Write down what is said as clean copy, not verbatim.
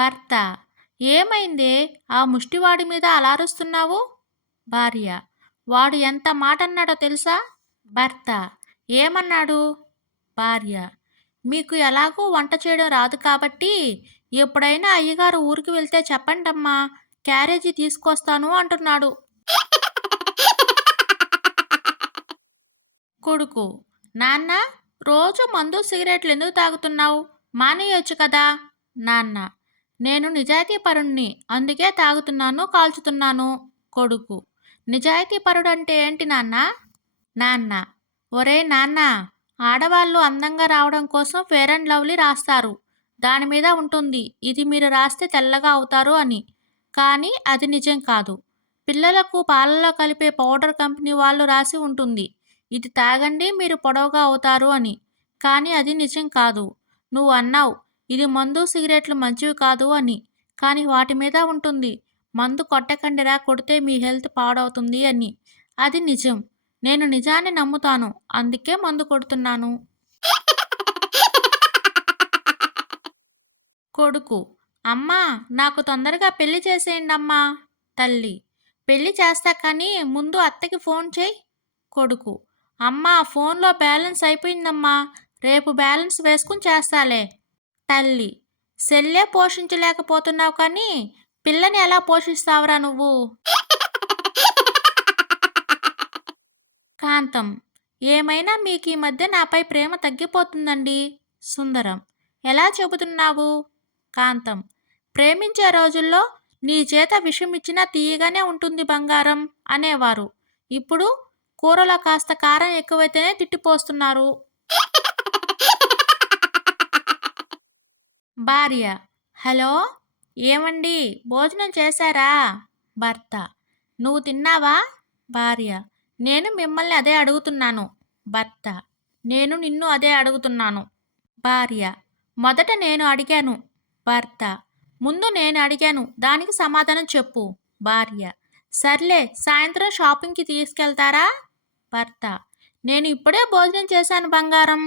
భర్త: ఏమైందే ఆ ముష్టివాడి మీద అలా అరుస్తున్నావు? భార్య: వాడు ఎంత మాటన్నాడో తెలుసా? భర్త: ఏమన్నాడు? భార్య: మీకు ఎలాగూ వంట చేయడం రాదు కాబట్టి ఎప్పుడైనా అయ్యగారు ఊరికి వెళ్తే చెప్పండమ్మా, క్యారేజీ తీసుకొస్తాను అంటున్నాడు. కొడుకు: నాన్న, రోజు మందు సిగరెట్లు ఎందుకు తాగుతున్నావు? మానేయొచ్చు కదా. నాన్న: నేను నిజాయితీపరుణ్ణి, అందుకే తాగుతున్నాను, కాల్చుతున్నాను. కొడుకు: నిజాయితీపరుడంటే ఏంటి నాన్న? నాన్న: ఒరేయ్ నాన్న, ఆడవాళ్ళు అందంగా రావడం కోసం ఫెయిర్ అండ్ లవ్లీ రాస్తారు. దాని మీద ఉంటుంది ఇది మీరు రాస్తే తెల్లగా అవుతారు అని. కానీ అది నిజం కాదు. పిల్లలకు పాలలో కలిపే పౌడర్ కంపెనీ వాళ్ళు రాసి ఉంటుంది ఇది తాగండి మీరు పొడవుగా అవుతారు అని. కానీ అది నిజం కాదు. నువ్వు అన్నావు ఇది మందు సిగరెట్లు మంచివి కాదు అని. కానీ వాటి మీద ఉంటుంది మందు కొట్టకండిరా, కొడితే మీ హెల్త్ పాడవుతుంది అని. అది నిజం. నేను నిజాన్ని నమ్ముతాను, అందుకే మందు కొడుతున్నాను. కొడుకు: అమ్మా, నాకు తొందరగా పెళ్లి చేసేయండమ్మా. తల్లి: పెళ్లి చేస్తా కానీ ముందు అత్తకి ఫోన్ చేయి. కొడుకు: అమ్మా, ఫోన్లో బ్యాలెన్స్ అయిపోయిందమ్మా, రేపు బ్యాలెన్స్ వేసుకుని చేస్తాలే. తల్లి: సెల్లే పోషించలేకపోతున్నావు కానీ పిల్లని ఎలా పోషిస్తావురా నువ్వు? కాంతం: ఏమైనా మీకు ఈ మధ్య నాపై ప్రేమ తగ్గిపోతుందండి. సుందరం: ఎలా చెబుతున్నావు? కాంతం: ప్రేమించే రోజుల్లో నీ చేత విషం ఇచ్చినా తీయగానే ఉంటుంది బంగారం అనేవారు. ఇప్పుడు కూరలో కాస్త కారం ఎక్కువైతేనే తిట్టిపోస్తున్నారు. భార్య: హలో, ఏమండి, భోజనం చేశారా? భర్త: నువ్వు తిన్నావా? భార్య: నేను మిమ్మల్ని అదే అడుగుతున్నాను. భర్త: నేను నిన్ను అదే అడుగుతున్నాను. భార్య: మొదట నేను అడిగాను. భర్త: ముందు నేను అడిగాను, దానికి సమాధానం చెప్పు. భార్య: సర్లే, సాయంత్రం షాపింగ్కి తీసుకెళ్తారా? భర్త: నేను ఇప్పుడే భోజనం చేశాను బంగారం.